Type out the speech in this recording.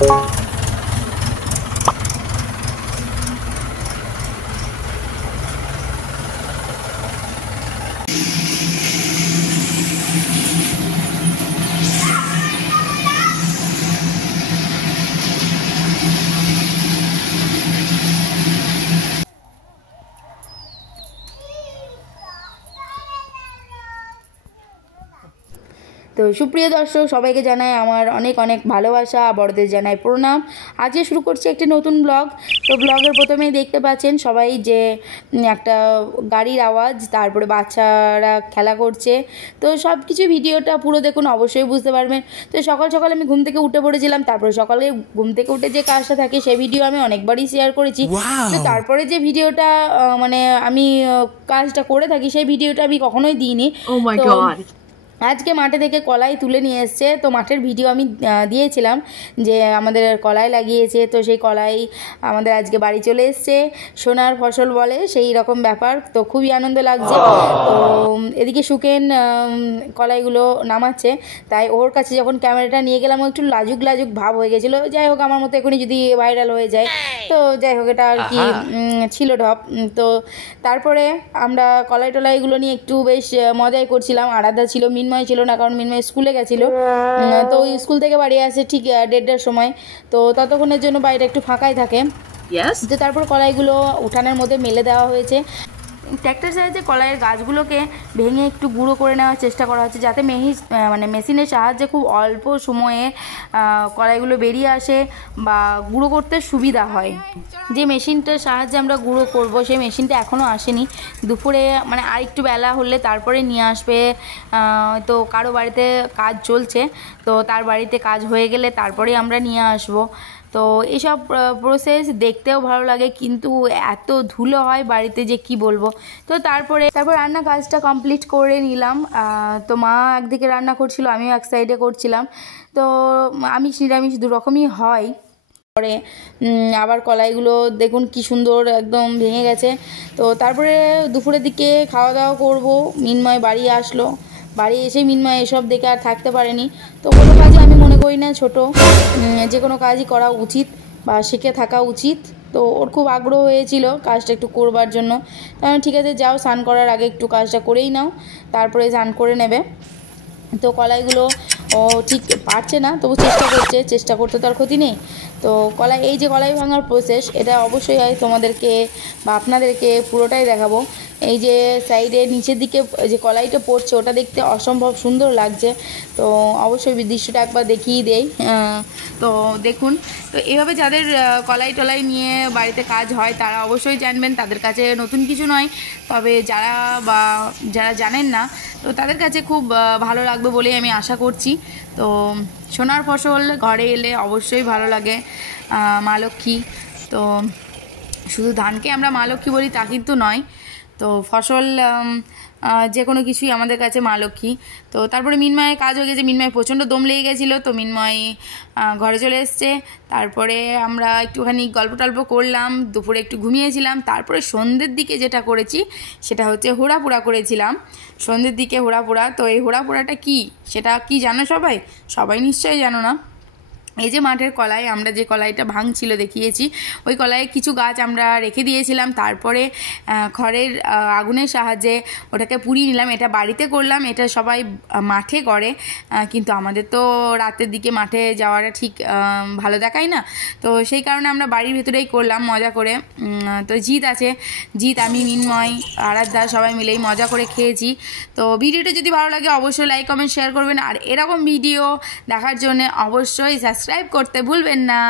তো সুপ্রিয় দর্শক সবাইকে জানাই আমার অনেক অনেক ভালোবাসা, বড়দের জানাই প্রণাম। আজকে শুরু করছি একটি নতুন ব্লগ। তো ব্লগের প্রথমেই দেখতে পাচ্ছেন সবাই যে একটা গাড়ির আওয়াজ, তারপরে বাচ্চারা খেলা করছে। তো সব কিছু ভিডিওটা পুরো দেখুন, অবশ্যই বুঝতে পারবেন। তো সকাল সকাল আমি ঘুম থেকে উঠে পড়েছিলাম, তারপরে সকালে ঘুম থেকে উঠে যে কাজটা থাকে সেই ভিডিও আমি অনেকবারই শেয়ার করেছি। তো তারপরে যে ভিডিওটা মানে আমি কাজটা করে থাকি সেই ভিডিওটা আমি কখনোই দিইনি। আজকে মাঠে থেকে কলাই তুলে নিয়ে এসছে, তো মাঠের ভিডিও আমি দিয়েছিলাম যে আমাদের কলাই লাগিয়েছে, তো সেই কলাই আমাদের আজকে বাড়ি চলে এসছে। সোনার ফসল বলে সেই রকম ব্যাপার, তো খুবই আনন্দ লাগছে। তো এদিকে সুকেন কলাইগুলো নামাচ্ছে, তাই ওর কাছে যখন ক্যামেরাটা নিয়ে গেলাম ও একটু লাজুক লাজুক ভাব হয়ে গেছিলো। যাই হোক, আমার মতো এখনই যদি ভাইরাল হয়ে যায়, তো যাই হোক, এটা আর কি ছিল ঢপ। তো তারপরে আমরা কলাই টলাইগুলো নিয়ে একটু বেশ মজাই করছিলাম। আরাধা ছিল, মিনময় ছিল না, কারণ মিনময় স্কুলে গেছিলো। তো স্কুল থেকে বাড়ি আসে ঠিক 1:30টার সময়। তো ততক্ষণের জন্য বাড়িটা একটু ফাঁকাই থাকে। তো তারপর কলাইগুলো উঠানের মধ্যে মেলে দেওয়া হয়েছে। ট্র্যাক্টর সাহায্যে কলাইয়ের গাছগুলোকে ভেঙে একটু গুঁড়ো করে নেওয়ার চেষ্টা করা হচ্ছে, যাতে মেশিনের সাহায্যে খুব অল্প সময়ে কলাইগুলো বেরিয়ে আসে বা গুঁড়ো করতে সুবিধা হয়। যে মেশিনটার সাহায্যে আমরা গুঁড়ো করব সেই মেশিনটা এখনও আসেনি। দুপুরে মানে আর একটু বেলা হলে তারপরে নিয়ে আসবে। তো কারো বাড়িতে কাজ চলছে, তো তার বাড়িতে কাজ হয়ে গেলে তারপরেই আমরা নিয়ে আসবো। তো এইসব প্রসেস দেখতেও ভালো লাগে, কিন্তু এত ধুলো হয় বাড়িতে যে কি বলবো। তো তারপর রান্না কাজটা কমপ্লিট করে নিলাম। তো মা একদিকে রান্না করছিল, আমিও এক সাইডে করছিলাম। তো আমিষ নিরামিষ দু রকমই হয়। পরে আবার কলাইগুলো দেখুন কি সুন্দর একদম ভেঙে গেছে। তো তারপরে দুপুরের দিকে খাওয়া দাওয়া করব। মিনময় বাড়ি আসলো, বাড়ি এসে মিনময় এসব দেখে আর থাকতে পারেনি। তো কোনো কাজই আমি মনে করি না ছোট, যে কোনো কাজই করা উচিত বা শিখে থাকা উচিত। তো ওর খুব আগ্রহ হয়েছিল কাজটা একটু করবার জন্য। ঠিক আছে, যাও, স্নান করার আগে একটু কাজটা করেই নাও, তারপরে স্নান করে নেবে। তো কলাইগুলো ও ঠিক পারছে না, তবু চেষ্টা করছে, চেষ্টা করতে তো আর ক্ষতি নেই। তো এই যে কলাই ভাঙার প্রসেস, এটা অবশ্যই হয় তোমাদেরকে বা আপনাদেরকে পুরোটাই দেখাবো। এই যে সাইডে নিচের দিকে যে কলাইটা পড়ছে ওটা দেখতে অসম্ভব সুন্দর লাগছে। তো অবশ্যই দৃশ্যটা একবার দেখিয়ে দেই। তো দেখুন, তো এইভাবে যাদের কলাই টলাই নিয়ে বাড়িতে কাজ হয় তারা অবশ্যই জানবেন, তাদের কাছে নতুন কিছু নয়। তবে যারা জানেন না, তো তাদের কাছে খুব ভালো লাগবে বলেই আমি আশা করছি। তো সোনার ফসল ঘরে এলে অবশ্যই ভালো লাগে। মা লক্ষ্মী, তো শুধু ধানকে আমরা মা লক্ষ্মী বলি তা কিন্তু নয়। তো ফসল যে কোনো কিছুই আমাদের কাছে মা লক্ষ্মী। তো তারপরে মিনময়ের কাজ হয়ে গেছে, মিনময় প্রচণ্ড দম লেগে গেছিলো, তো মিনময় ঘরে চলে এসছে। তারপরে আমরা একটুখানি গল্প টল্প করলাম, দুপুরে একটু ঘুমিয়েছিলাম। তারপরে সন্ধ্যের দিকে যেটা করেছি সেটা হচ্ছে হোড়াপোড়া করেছিলাম, সন্ধ্যের দিকে হোড়াপোড়া। তো এই হোড়াপোড়াটা কি, সেটা কি জানো সবাই নিশ্চয়ই জানো না। এই যে মাঠের কলাই, আমরা যে কলাইটা ভাঙছিল দেখিয়েছি, ওই কলাইয়ে কিছু গাছ আমরা রেখে দিয়েছিলাম। তারপরে খড়ের আগুনের সাহায্যে ওটাকে পুড়িয়ে নিলাম। এটা বাড়িতে করলাম, এটা সবাই মাঠে করে, কিন্তু আমাদের তো রাতের দিকে মাঠে যাওয়াটা ঠিক ভালো দেখায় না। তো সেই কারণে আমরা বাড়ির ভেতরেই করলাম মজা করে। তো জিৎ আছে, জিৎ, আমি, মিনময়, আরাধ্যা সবাই মিলেই মজা করে খেয়েছি। তো ভিডিওটা যদি ভালো লাগে অবশ্যই লাইক কমেন্ট শেয়ার করবেন, আর এরকম ভিডিও দেখার জন্য অবশ্যই সাবস্ক্রাইব করতে ভুলবেন না।